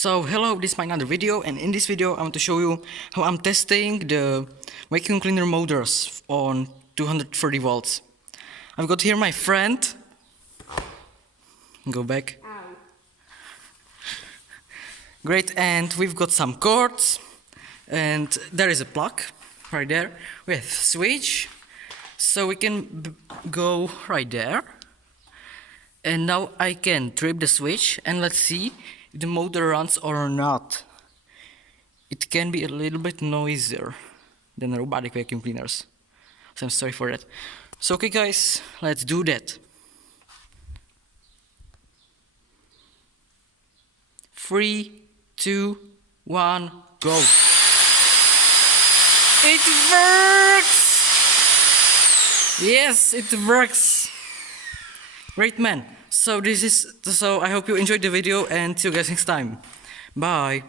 So hello, this is my another video, and in this video I want to show you how I'm testing the vacuum cleaner motors on 230 volts. I've got here my friend. Go back. Ow. Great, and we've got some cords, and there is a plug right there with switch, so we can go right there. And now I can trip the switch, and let's see if the motor runs or not. It can be a little bit noisier than robotic vacuum cleaners, so I'm sorry for that. So okay guys, let's do that. 3, 2, 1, go. It works! Yes, it works. Great, man. So I hope you enjoyed the video, and see you guys next time. Bye.